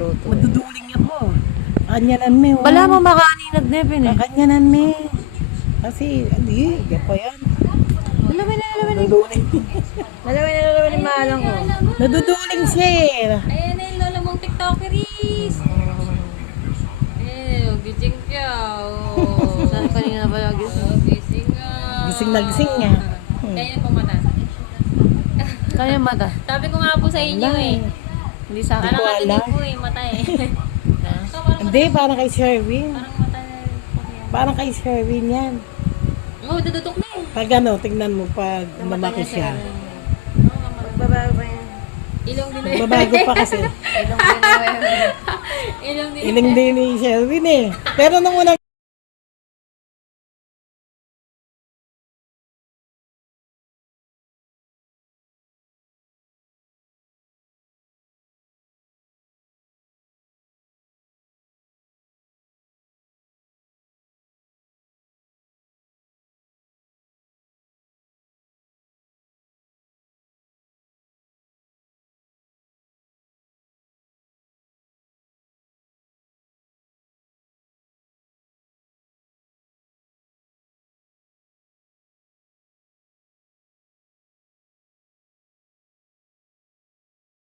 maluto. Maduduling ako. Kanyanan me. Oh. Bala mo makaninag Nevin eh. Kanyanan me. Kasi, hindi pa yan. Alamin na. Naduduling. Alamin ni Malang ko. Naduduling siya eh. Ayan na yung lola mong tiktokeries. Eh, gising ka. Oh. Saan kanina ba lagi? Gising ka. Gising na gising nga. Kaya po mata. Kaya mata. Sabi ko nga po sa inyo eh. Hindi sa akin. Hindi ko Parang alam. katinig po eh, mata eh. So, Hindi, parang kay Sherwin. parang mata na. Parang kay Sherwin yan. Oh, dudutok na eh. Pag ano, tingnan mo pag lumaki siya. Magbabago pa yan. Ilong din eh. Babago pa kasi. Ilong din na yan. Ilong din. Iling din ni Sherwin eh. Pero nung unang